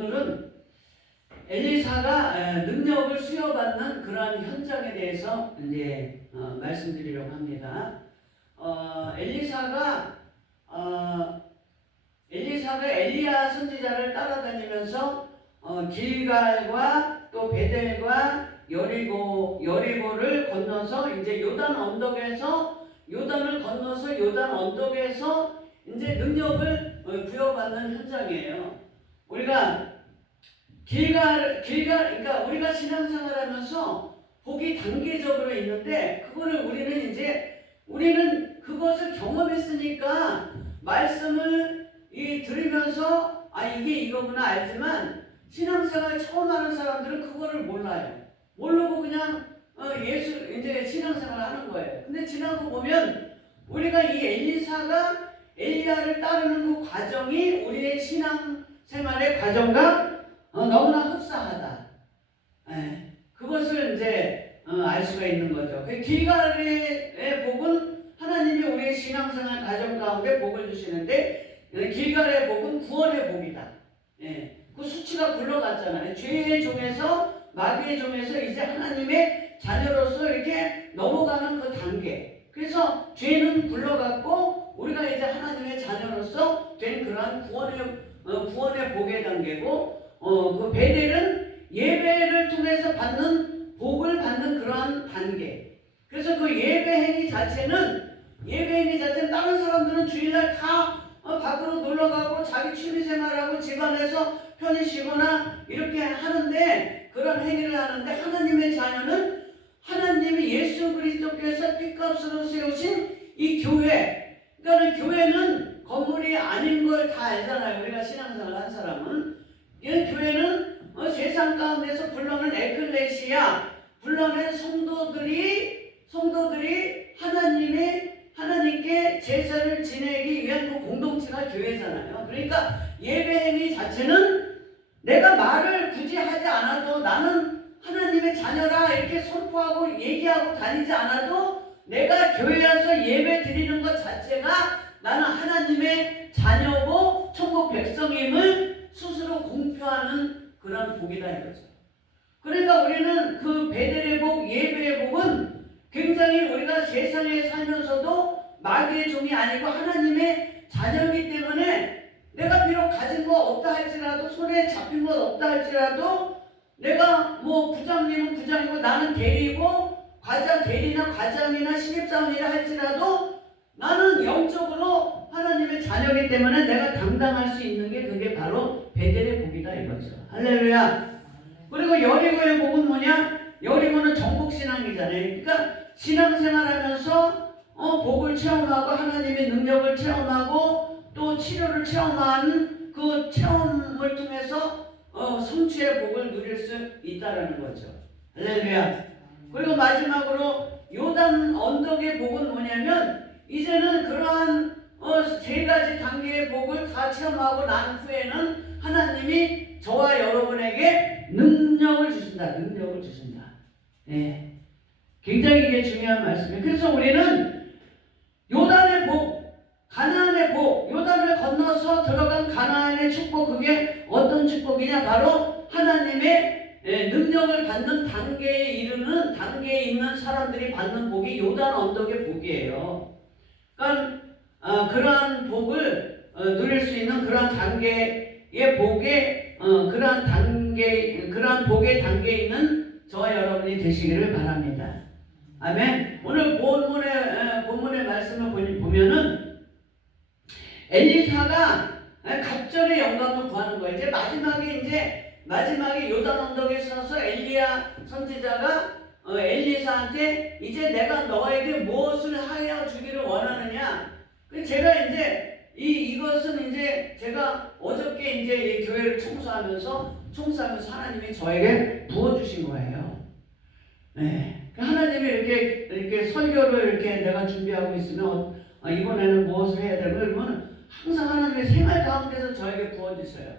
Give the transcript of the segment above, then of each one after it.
오늘은 엘리사가 능력을 수여받는 그러한 현장에 대해서 이제 말씀드리려고 합니다. 엘리사가 엘리야 선지자를 따라다니면서 길갈과 또 베델과 여리고를 건너서 이제 요단 언덕을 건너서 요단 언덕에서 이제 능력을 부여받는 현장이에요. 우리가 그러니까 우리가 신앙생활하면서 복이 단계적으로 있는데 그거를 우리는 그것을 경험했으니까 말씀을 들으면서 이게 이거구나 알지만 신앙생활 처음 하는 사람들은 그거를 몰라요. 모르고 그냥 예수 이제 신앙생활 하는 거예요. 근데 지나고 보면 우리가 이 엘리사가 엘리야를 따르는 그 과정이 우리의 신앙생활의 과정과 너무나 흡사하다. 그것을 이제 알 수가 있는 거죠. 길갈의 복은 하나님이 우리의 신앙생활 과정 가운데 복을 주시는데 길갈의 복은 구원의 복이다. 그 수치가 굴러갔잖아요. 죄의 종에서 마귀의 종에서 이제 하나님의 자녀로서 이렇게 넘어가는 그 단계. 그래서 죄는 굴러갔고 우리가 이제 하나님의 자녀로서 된 그러한 구원의 복의 단계고 그 베델은 예배를 통해서 받는 복을 받는 그러한 단계. 그래서 그 예배 행위 자체는 다른 사람들은 주일날 다 밖으로 놀러가고 자기 취미생활하고 집안에서 편히 쉬거나 이렇게 하는데 그런 행위를 하는데 하나님의 자녀는 하나님이 예수 그리스도께서 핏값으로 세우신 이 교회. 그러니까 교회는 건물이 아닌 걸 다 알잖아요. 우리가 신앙생활 한 사람은. 이 교회는 세상 가운데서 불러낸 에클레시아, 불러낸 성도들이 하나님께 제사를 지내기 위한 그 공동체가 교회잖아요. 그러니까 예배 행위 자체는 내가 말을 굳이 하지 않아도 나는 하나님의 자녀라 이렇게 선포하고 얘기하고 다니지 않아도 내가 교회 와서 예배 드리는 것 자체가 나는 하나님의 자녀고 천국 백성임을 스스로 공표하는 그런 복이다 이거죠. 그러니까 우리는 그 베델의 복, 예배의 복은 굉장히 우리가 세상에 살면서도 마귀의 종이 아니고 하나님의 자녀이기 때문에 내가 비록 가진 거 없다 할지라도 손에 잡힌 것 없다 할지라도 내가 뭐 부장님은 부장이고 나는 대리고 대리나 과장이나 신입사원이라 할지라도 나는 영적으로 하나님의 자녀이기 때문에 내가 감당할 수 있는 게 그게 바로 베델의 복이다 이거죠. 할렐루야. 그리고 여리고의 복은 뭐냐? 여리고는 정복신앙이잖아요. 그러니까 신앙생활하면서 복을 체험하고 하나님의 능력을 체험하고 또 치료를 체험하는 그 체험을 통해서 성취의 복을 누릴 수 있다라는 거죠. 할렐루야. 그리고 마지막으로 요단 언덕의 복은 뭐냐면 이제는 그러한 세 가지 단계의 복을 다 체험하고 난 후에는 하나님이 저와 여러분에게 능력을 주신다. 굉장히 이게 중요한 말씀이에요. 그래서 우리는 요단의 복, 가나안의 복, 요단을 건너서 들어간 가나안의 축복, 그게 어떤 축복이냐? 바로 하나님의 능력을 받는 단계에 이르는 단계에 있는 사람들이 받는 복이 요단 언덕의 복이에요. 그러니까 그러한 복을 누릴 수 있는 그러한 단계의 복에 그러한 복의 단계에 있는 저와 여러분이 되시기를 바랍니다. 아멘. 오늘 본문의 말씀을 보면은 엘리사가 갑절의 영광을 구하는 거예요. 이제 마지막에 요단 언덕에 서서 엘리야 선지자가 엘리사한테 이제 내가 너에게 무엇을 하여 주기를 원하느냐. 제가 이제 이것은 이제 제가 어저께 이제 이 교회를 청소하면서 하나님이 저에게 부어주신 거예요. 하나님이 이렇게 설교를 이렇게 내가 준비하고 있으면 이번에는 무엇을 해야 되고 그러면 항상 하나님의 생활 가운데서 저에게 부어주셔요.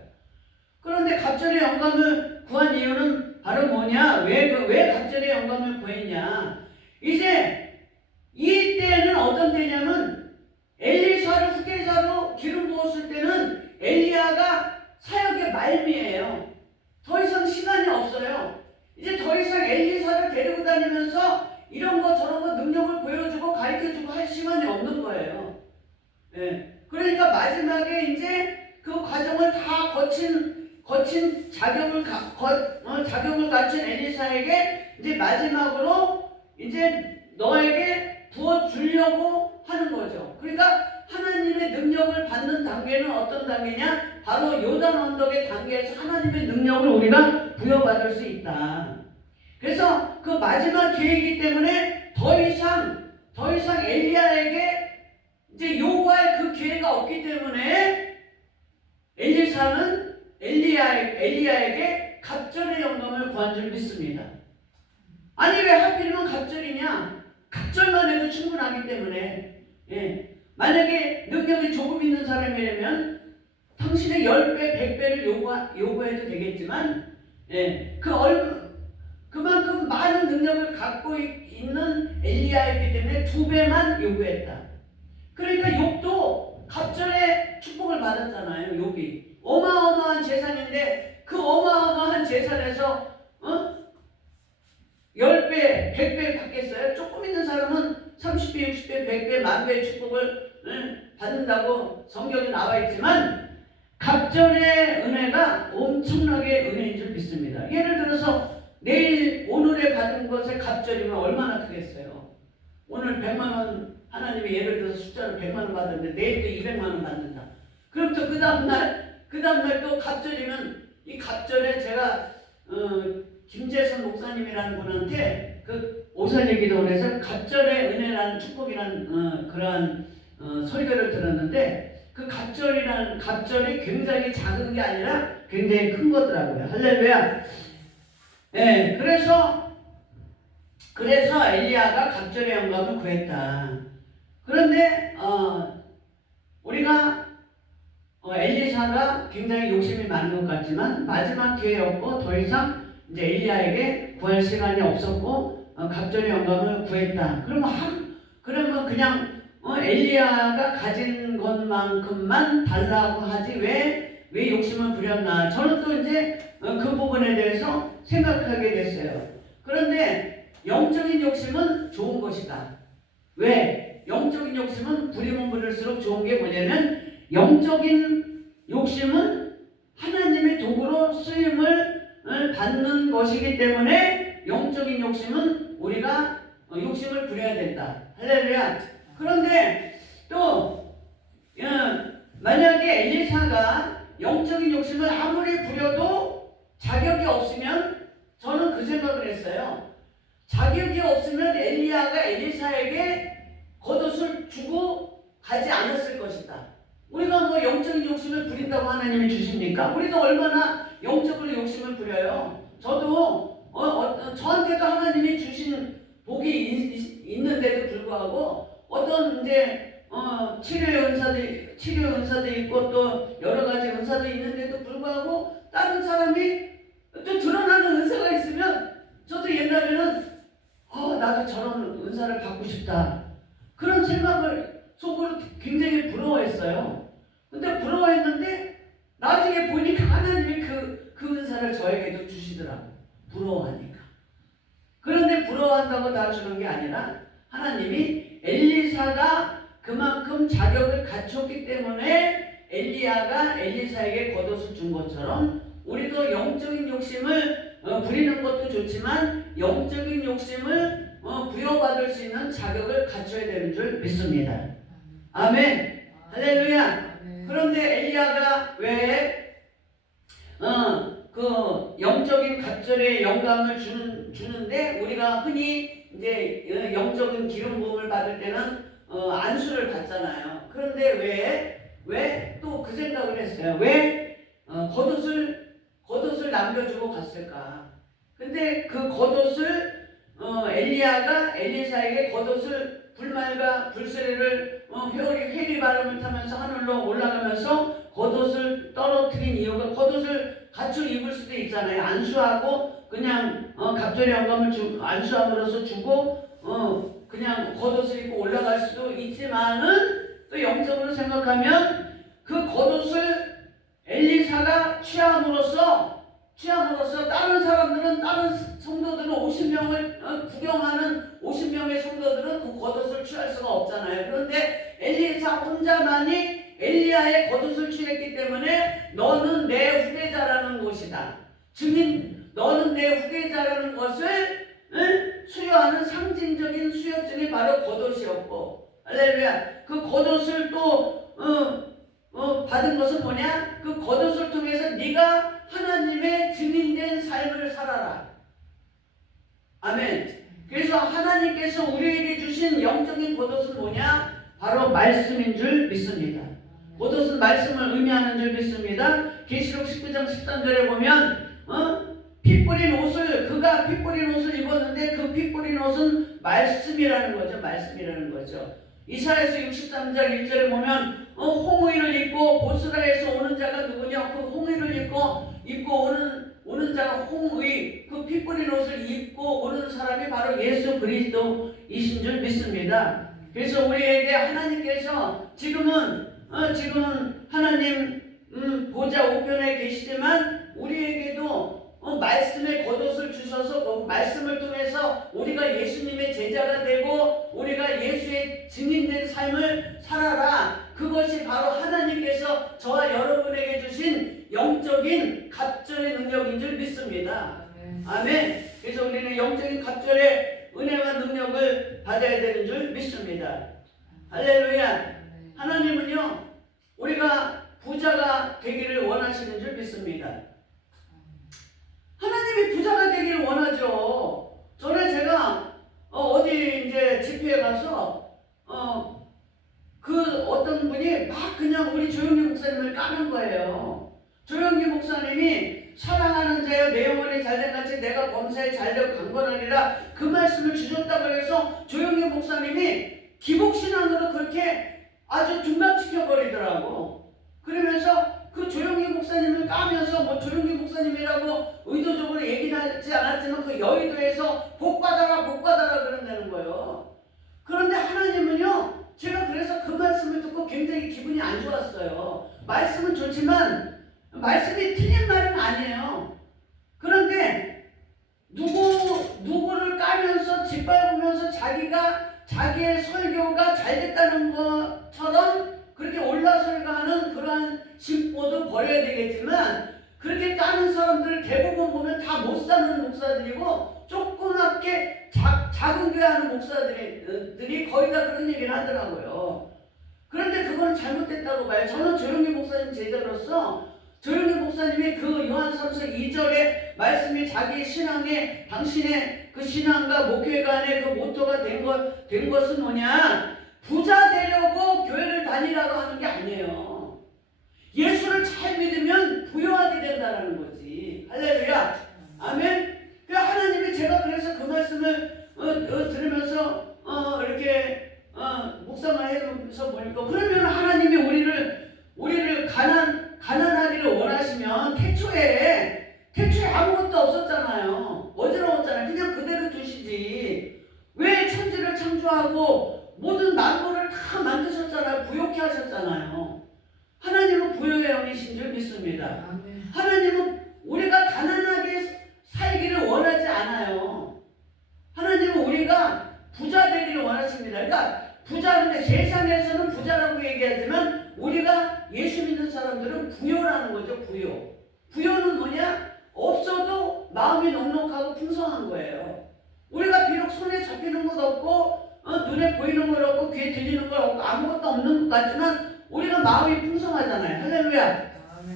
그런데 갑절의 영광을 구한 이유는 바로 뭐냐? 왜 갑절의 영광을 구했냐? 이제 이 때는 어떤 때냐면 엘리사를 후계자로 기름 부었을 때는 엘리야가 사역에 말미에요. 더 이상 시간이 없어요. 이제 더 이상 엘리사를 데리고 다니면서 이런 거 저런 거 능력을 보여주고 가르쳐주고 할 시간이 없는 거예요. 예. 그러니까 마지막에 이제 그 과정을 다 거친 자격을 갖춘 엘리사에게 이제 마지막으로 이제 너에게 부어주려고 하는 거죠. 그러니까 하나님의 능력을 받는 단계는 어떤 단계냐? 바로 요단 언덕의 단계에서 하나님의 능력을 우리가 부여받을 수 있다. 그래서 그 마지막 기회이기 때문에 더 이상 엘리야에게 이제 요구할 그 기회가 없기 때문에 엘리사는 엘리야에게 갑절의 영광을 구한 줄 믿습니다. 아니 왜 하필이면 갑절이냐? 갑절만 해도 충분하기 때문에. 예. 만약에 능력이 조금 있는 사람이라면 당신의 10배, 100배를 요구해도 되겠지만, 예. 그만큼 많은 능력을 갖고 있는 엘리야이기 때문에 2배만 요구했다. 그러니까 욥도 갑절의 축복을 받았잖아요. 욥이 어마어마한 재산인데 그 어마어마한 재산에서 10배, 100배 받겠어요? 조금 있는 사람은 30배, 60배, 100배, 10,000배의 축복을 받는다고 성경에 나와 있지만 갑절의 은혜가 엄청나게 은혜인 줄 믿습니다. 예를 들어서 오늘에 받은 것의 갑절이면 얼마나 크겠어요? 오늘 100만 원 하나님이 예를 들어서 숫자로 100만 원 받았는데 내일 또 200만 원 받는다. 그럼 또 그 다음날 또 갑절이면 이 갑절에 제가 김재선 목사님이라는 분한테 그 오산일 기도를 해서 갑절의 은혜라는 축복이라는 그러한 설교를 들었는데 그 갑절이 굉장히 작은 게 아니라 굉장히 큰 거더라고요. 할렐루야. 네, 그래서 엘리야가 갑절의 영광을 구했다. 그런데 우리가 엘리사가 굉장히 욕심이 많은 것 같지만 마지막 기회였고 더 이상 이제 엘리야에게 구할 시간이 없었고 갑절의 영광을 구했다. 그러면 그냥 엘리야가 가진 것만큼만 달라고 하지 왜 욕심을 부렸나? 저는 또 이제 그 부분에 대해서 생각하게 됐어요. 그런데 영적인 욕심은 좋은 것이다. 왜? 영적인 욕심은 부리면 부릴수록 좋은 게 뭐냐면 영적인 욕심은 하나님의 도구로 쓰임을 받는 것이기 때문에 영적인 욕심은 우리가 욕심을 부려야 된다. 할렐루야. 그런데 또 만약에 엘리사가 영적인 욕심을 아무리 부려도 자격이 없으면 저는 그 생각을 했어요. 자격이 없으면 엘리야가 엘리사에게 겉옷을 주고 가지 않았을 것이다. 우리가 뭐 영적인 욕심을 부린다고 하나님이 주십니까? 우리도 얼마나 영적으로 욕심을 부려요. 저도 저한테도 하나님이 주신 복이 있는데도 불구하고 어떤 이제 치료 은사도 있고 또 여러 가지 은사도 있는데도 불구하고 다른 사람이 또 드러나는 은사가 있으면 저도 옛날에는 나도 저런 은사를 받고 싶다. 그런 생각을 속으로 굉장히 부러워했어요. 근데 부러워했는데 나중에 보니까 하나님이 그 은사를 저에게도 주시더라고요. 부러워하니까. 그런데 부러워한다고 다 주는 게 아니라 하나님이 엘리사가 그만큼 자격을 갖췄기 때문에 엘리야가 엘리사에게 겉옷을 준 것처럼 우리도 영적인 욕심을 부리는 것도 좋지만 영적인 욕심을 부여받을 수 있는 자격을 갖춰야 되는 줄 믿습니다. 아멘. 할렐루야. 그런데 엘리야가 왜 그 영적인 갑절의 영감을 주는데 우리가 흔히 이제 영적인 기름 부음을 받을 때는 안수를 받잖아요. 그런데 왜 또 그 생각을 했어요. 왜 겉옷을 남겨주고 갔을까? 근데 그 겉옷을 엘리야가 엘리사에게 겉옷을 불말과 불세례를 회오리 바람을 타면서 하늘로 올라가면서 겉옷을 떨어뜨린 이유가 겉옷을 갖추 입을 수도 있잖아요. 안수하고 그냥 갑절의 영감을 안수함으로써 주고 그냥 겉옷을 입고 올라갈 수도 있지만은 또 영적으로 생각하면 그 겉옷을 엘리사가 취함으로써 다른 사람들은, 다른 성도들은 50명을 구경하는 50명의 성도들은 그 겉옷을 취할 수가 없잖아요. 그런데 엘리사 혼자만이 엘리야의 겉옷을 취했기 때문에 너는 내 후계자라는 것이다. 증인, 너는 내 후계자라는 것을 수여하는 상징적인 수여증이 바로 겉옷이었고, 할렐루야. 그 겉옷을 또 받은 것은 뭐냐? 그 겉옷을 통해서 네가 하나님의 증인된 삶을 살아라. 아멘. 그래서 하나님께서 우리에게 주신 영적인 겉옷은 뭐냐? 바로 말씀인 줄 믿습니다. 겉옷은 말씀을 의미하는 줄 믿습니다. 계시록 19장 13절에 보면 피 뿌린 옷을, 그가 피 뿌린 옷을 입었는데 그 피 뿌린 옷은 말씀이라는 거죠. 말씀이라는 거죠. 이사야서 63장 1절에 보면 홍의를 입고 보스라에서 오는 자가 누구냐? 그 홍의를 입고 오는 자가 홍의, 그 피 뿌린 옷을 입고 오는 사람이 바로 예수 그리스도이신 줄 믿습니다. 그래서 우리에게 하나님께서 지금은 하나님 보좌 우편에 계시지만 우리에게도 말씀의 겉옷을 주셔서 그 말씀을 통해서 우리가 예수님의 제자가 되고 우리가 예수의 증인된 삶을 살아라. 그것이 바로 하나님께서 저와 여러분에게 주신 영적인 갑절의 능력인 줄 믿습니다. 아멘. 그래서 우리는 영적인 갑절의 은혜와 능력을 받아야 되는 줄 믿습니다. 할렐루야. 하나님은요, 우리가 부자가 되기를 원하시는 줄 믿습니다. 하나님이 부자가 되기를 원하죠. 전에 제가 어디 이제 집회에 가서 그 어떤 분이 막 그냥 우리 조영기 목사님을 까는 거예요. 조영기 목사님이 사랑하는 자여 내 영혼이 잘된 같이 내가 범사에 잘되고 강건하리라, 그 말씀을 주셨다고 해서 조영기 목사님이 기복신앙으로 그렇게 아주 둔갑시켜버리더라고. 그러면서 그 조영기 목사님을 까면서 뭐 조영기 목사님이라고 의도적으로 얘기는 하지 않았지만 그 여의도에서 복받아라 그런다는 거예요. 그런데 하나님은요, 제가 그래서 그 말씀을 듣고 굉장히 기분이 안 좋았어요. 말씀은 좋지만 말씀이 틀린 말은 아니에요. 그런데 누구를 까면서 짓밟으면서 자기의 설교가 잘 됐다는 것처럼 그렇게 올라설가 하는 그러한 심보도 버려야 되겠지만, 그렇게 까는 사람들 대부분 보면 다 못 사는 목사들이고 조그맣게 작은 교회 하는 목사들이 거의 다 그런 얘기를 하더라고요. 그런데 그건 잘못됐다고 봐요. 저는 조영기 목사님 제자로서 조영기 목사님이 그 요한삼서 2절의 말씀이 자기 신앙의, 당신의 그 신앙과 목회관의 그 모토가 된 것은 뭐냐? 부자 되려고 교회를 다니라고 하는 게 아니에요. 예수를 잘 믿으면 부유하게 된다는 거지. 할렐루야. 아멘. 그 하나님이, 제가 그래서 그 말씀을 들으면서 이렇게 묵상을 해서 보니까, 그러면 하나님이 우리를 가난하기를 원하시면 태초에 아무것도 없었잖아요. 어지러웠잖아요. 그냥 그대로 두시지. 왜 천지를 창조하고 모든 만물을 다 만드셨잖아요. 부욕케 하셨잖아요. 하나님은 부유의 영이신 줄 믿습니다. 하나님은 우리가 가난하게 살기를 원하지 않아요. 하나님은 우리가 부자 되기를 원하십니다. 그러니까 부자인데 세상에서는 부자라고 얘기하지만 우리가 예수 믿는 사람들은 부요라는 거죠. 부요는 뭐냐? 없어도 마음이 넉넉하고 풍성한 거예요. 우리가 비록 손에 잡히는 것 없고 눈에 보이는 것 없고 귀에 들리는 것 없고 아무것도 없는 것 같지만 우리가 마음이 풍성하잖아요. 할렐루야.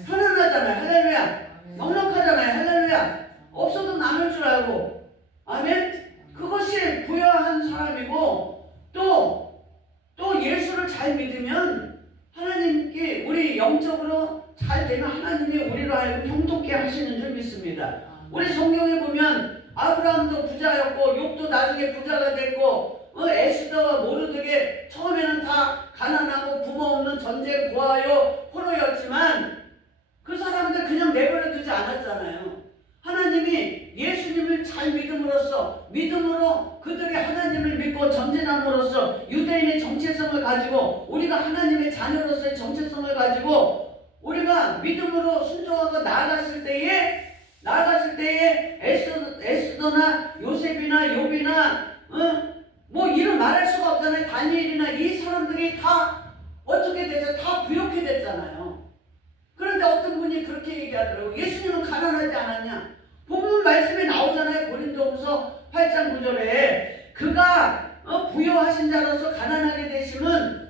편안하잖아요. 할렐루야. 넉넉하잖아요. 할렐루야. 없어도 나눌 줄 알고. 아멘. 그것이 부유한 사람이고, 또 예수를 잘 믿으면 하나님께 우리 영적으로 잘 되면 하나님이 우리로 하여금 형통케 하시는 줄 믿습니다. 우리 성경에 보면 아브라함도 부자였고 욥도 나중에 부자가 됐고 에스더와 모르드게 처음에는 다 가난하고 부모 없는 전쟁 고아요 포로였지만 그 사람들 그냥 내버려 두지 않았잖아요. 하나님이 예수님을 잘 믿음으로 그들이 하나님을 믿고 전진함으로써 유대인의 정체성을 가지고 우리가 하나님의 자녀로서의 정체성을 가지고 우리가 믿음으로 순종하고 나아갔을 때에 에스더나 요셉이나 욥이나 뭐 이런 말할 수가 없잖아요. 다니엘이나 이 사람들이 다 어떻게 돼서 다 부욕해 됐잖아요. 그런데 어떤 분이 그렇게 얘기하더라고요. 예수님은 가난하지 않았냐? 본문 말씀에 나오잖아요. 고린도후서 8장 9절에 그가 부요하신 자로서 가난하게 되심은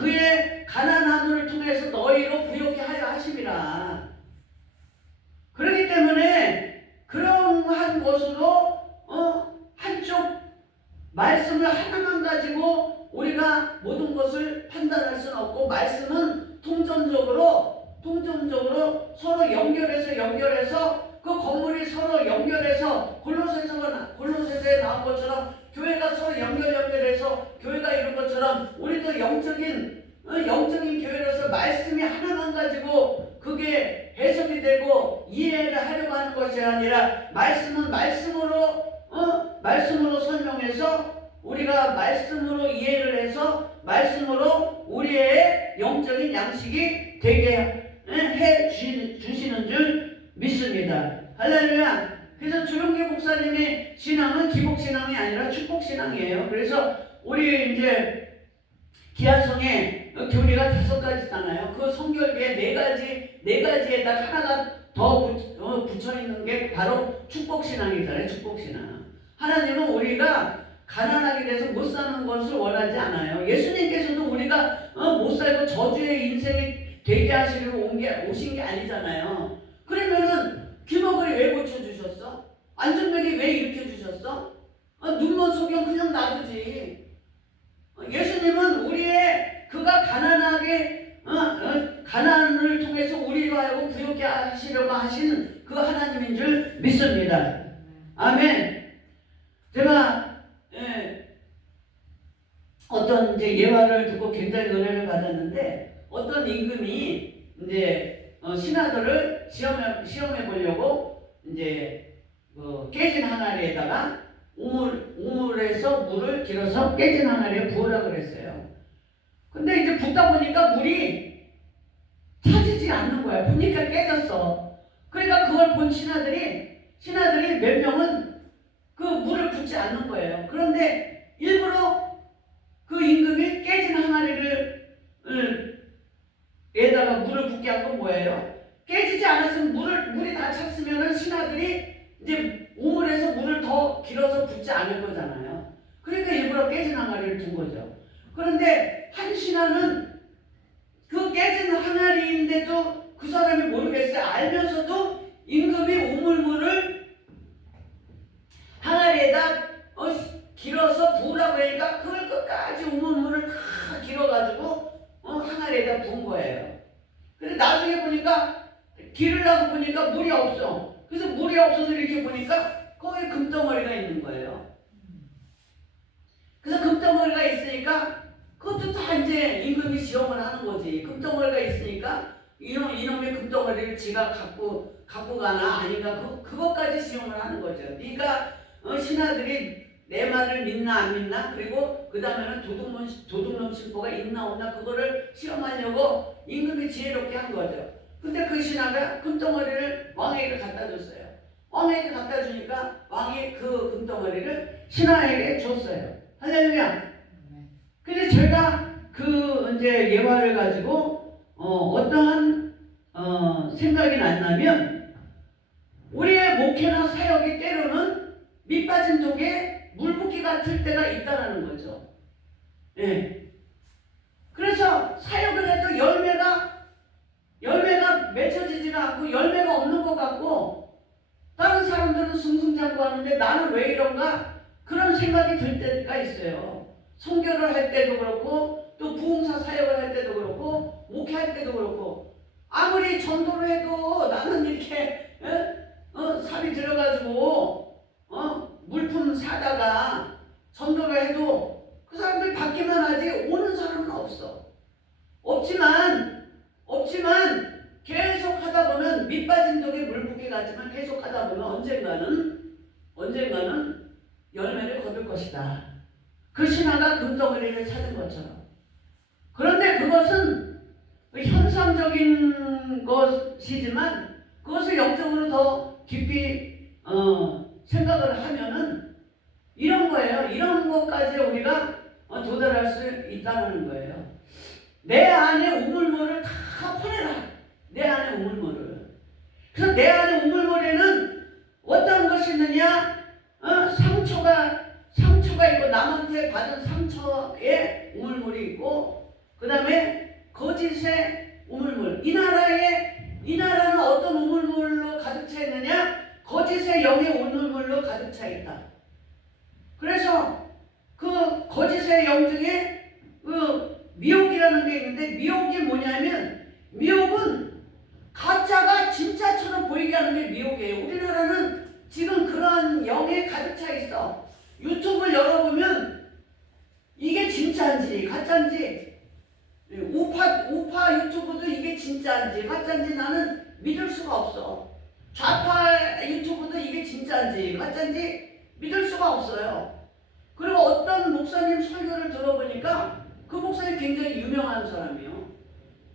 그의 가난함을 통해서 너희로 부욕케 하려 하심이라. 그렇기 때문에 그러한 것으로 한쪽 말씀을 하나만 가지고 우리가 모든 것을 판단할 수는 없고, 말씀은 통전적으로 서로 연결해서 그 건물이 서로 연결해서 골로새서에 나온 것처럼 교회가 서로 연결해서 교회가 이룬 것처럼 우리도 영적인 교회로서 말씀이 하나만 가지고 그게 해석이 되고 이해를 하려고 하는 것이 아니라 말씀은 말씀으로 설명해서 우리가 말씀으로 이해를 해서 말씀으로 우리의 영적인 양식이 되게 해 주시는 줄 믿습니다. 할렐루야. 그래서 주룡기 목사님의 신앙은 기복신앙이 아니라 축복신앙이에요. 그래서 우리 이제 기아성에 교리가 5가지잖아요. 그 성결기에 4가지에다 하나가 더 붙여 있는 게 바로 축복신앙이잖아요. 축복신앙. 하나님은 우리가 가난하게 돼서 못 사는 것을 원하지 않아요. 예수님께서도 우리가 못 살고 저주의 인생이 되게 하시려고 오신 게 아니잖아요. 그러면은 귀머거리 왜 고쳐주셨어? 안전벨이 왜 일으켜 주셨어? 눈먼 소경 그냥 놔두지. 예수님은 우리의 그가 가난을 통해서 우리로 하여금 부욕케 하시려고 하신 그 하나님인 줄 믿습니다. 아멘. 제가 어떤 이제 예화를 듣고 굉장히 은혜를 받았는데, 어떤 임금이 이제 신하들을 시험해 보려고 이제 깨진 항아리에다가 우물에서 물을 길어서 깨진 항아리에 부으라 그랬어요. 근데 이제 붓다 보니까 물이 차지지 않는 거야. 보니까 깨졌어. 그러니까 그걸 본 신하들이 몇 명은 그 물을 붓지 않는 거예요. 그런데 일부러 그 임금이 깨진 항아리를 에다가 물을 붓게 한 건 뭐예요? 깨지지 않았으면 물이 다 찼으면은 신하들이 이제 우물에서 물을 더 길어서 붓지 않을 거잖아요. 그러니까 일부러 깨진 항아리를 둔 거죠. 그런데 한 신하는 그 깨진 항아리인데도 그 사람이 모르겠어요. 알면서도 임금이 우물물을 항아리에다 길어서 부으라고 하니까 그걸 끝까지 우물물을 다 길어가지고 항아리에다 부은 거예요. 근데 나중에 보니까 기르려고 보니까 물이 없어. 그래서 물이 없어서 이렇게 보니까 거기에 금덩어리가 있는 거예요. 그래서 금덩어리가 있으니까 그것도 다 이제 임금이 시험을 하는 거지. 금덩어리가 있으니까 이놈의 금덩어리를 지가 갖고 가나 아닌가 그것까지 시험을 하는 거죠. 그러니까 신하들이 내 말을 믿나 안 믿나, 그리고 그 다음에는 도둑놈 신보가 있나 없나 그거를 시험하려고 임금이 지혜롭게 한 거죠. 근데 그 신하가 금덩어리를 왕에게 갖다 줬어요. 왕에게 갖다 주니까 왕이 그 금덩어리를 신하에게 줬어요. 할렐루야. 근데 제가 그 이제 예화를 가지고 어떠한 생각이 났냐면, 우리의 목회나 사역이 때로는 밑빠진 독에 물붓기 같을 때가 있다라는 거죠. 예. 그래서 사역을 해도 열매가 맺혀지지가 않고 열매가 없는 것 같고, 다른 사람들은 승승장구하는데 나는 왜 이런가? 그런 생각이 들 때가 있어요. 선교를 할 때도 그렇고, 또 부흥사 사역을 할 때도 그렇고, 목회할 때도 그렇고, 아무리 전도를 해도 나는 이렇게 살이 들어가지고 물품 사다가 전도를 해도 그 사람들 받기만 하지 오는 사람은 없어. 없지만 계속 하다 보면 밑빠진 독에 물 붓기 같지만 계속 하다 보면 언젠가는 열매를 거둘 것이다. 그 신하가 금덩어리를 찾은 것처럼. 그런데 그것은 현상적인 것이지만 그것을 영적으로 더 깊이 생각을 하면은 이런 거예요. 이런 것까지 우리가 도달할 수 있다는 거예요. 내 안에 우물물을 다 퍼내라. 내 안에 우물물을. 그래서 내 안에 우물물에는 어떤 것이 있느냐? 상처가 있고 남한테 받은 상처에 우물물이 있고, 그 다음에 거짓의 우물물. 이 나라는 어떤 우물물로 가득 차 있느냐? 거짓의 영의 우물물로 가득 차 있다. 그래서 그 거짓의 영 중에 그 미혹이라는 게 있는데, 미혹이 뭐냐면, 미혹은 가짜가 진짜처럼 보이게 하는 게 미혹이에요. 우리나라는 지금 그런 영에 가득 차 있어. 유튜브를 열어보면 이게 진짜인지 가짜인지, 우파 유튜브도 이게 진짜인지 가짜인지 나는 믿을 수가 없어. 좌파 유튜브도 이게 진짜인지 가짜인지 믿을 수가 없어요. 그리고 어떤 목사님 설교를 들어보니까 그 목사님 굉장히 유명한 사람이에요.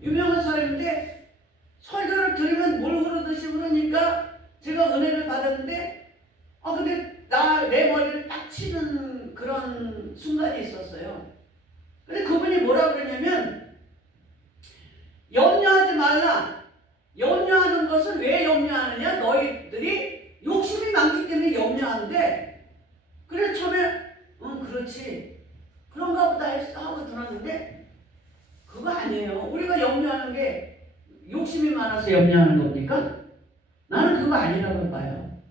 유명한 사람인데 설교를 들으면 물 흐르듯이 흐르니까 제가 은혜를 받았는데, 근데 내 머리를 딱 치는 그런 순간이 있었어요. 근데 그분이 뭐라 그러냐면, 염려하지 말라. 염려하는 것은 왜 염려하느냐? 너희들이 욕심이 많기 때문에 염려하는데, 그래 처음에 그렇지 그런가 보다 하고 들었는데, 그거 아니에요. 우리가 염려하는 게 욕심이 많아서 염려하는 겁니까? 나는 그거 아니라고 봐요.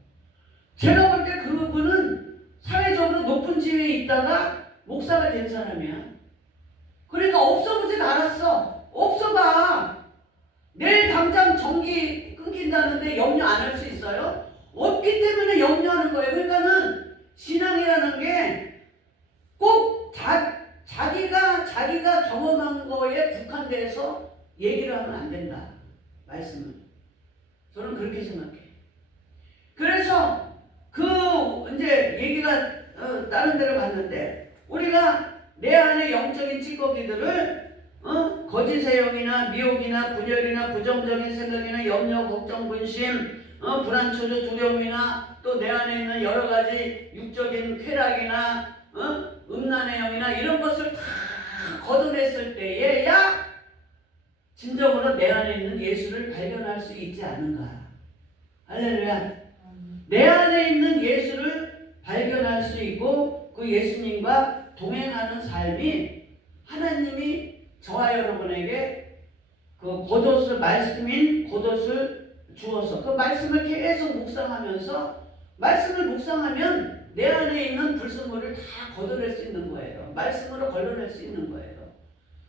제가 볼 때 그분은 사회적으로 높은 지위에 있다가 목사가 된 사람이야. 그러니까 없어보진 않았어. 없어봐. 내일 당장 전기 끊긴다는데 염려 안 할 수 있어요? 없기 때문에 염려하는 거예요. 그러니까는 신앙이라는 게 꼭 자기가 경험한 거에 국한돼서 얘기를 하면 안 된다. 말씀은. 저는 그렇게 생각해요. 그래서 이제 얘기가 다른 데로 갔는데, 우리가 내 안에 영적인 찌꺼기들을 거짓의 영이나 미혹이나 분열이나 부정적인 생각이나 염려, 걱정, 분심, 불안, 초조, 두려움이나 또 내 안에 있는 여러 가지 육적인 쾌락이나 음란의 영이나 이런 것을 다 걷어냈을 때에야 진정으로 내 안에 있는 예수를 발견할 수 있지 않은가. 할렐루야. 내 안에 있는 예수를 발견할 수 있고 그 예수님과 동행하는 삶이 하나님이 저와 여러분에게 그 겉옷을, 말씀인 겉옷을 주어서 그 말씀을 계속 묵상하면서, 말씀을 묵상하면 내 안에 있는 불순물을 다 걷어낼 수 있는 거예요. 말씀으로 걸러낼 수 있는 거예요.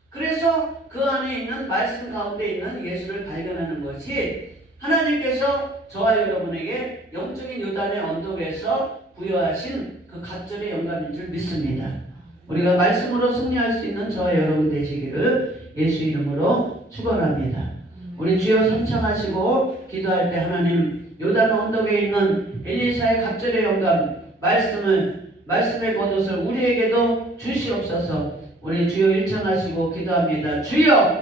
그래서 그 안에 있는 말씀 가운데 있는 예수를 발견하는 것이 하나님께서 저와 여러분에게 영적인 요단의 언덕에서 부여하신 그 갑절의 영감인 줄 믿습니다. 우리가 말씀으로 승리할 수 있는 저와 여러분 되시기를 예수 이름으로 축원합니다. 우리 주여 삼창하시고 기도할 때 하나님, 요단 언덕에 있는 엘리사의 갑절의 영감 말씀의 겉옷을 우리에게도 주시옵소서. 우리 주여 일청하시고 기도합니다. 주여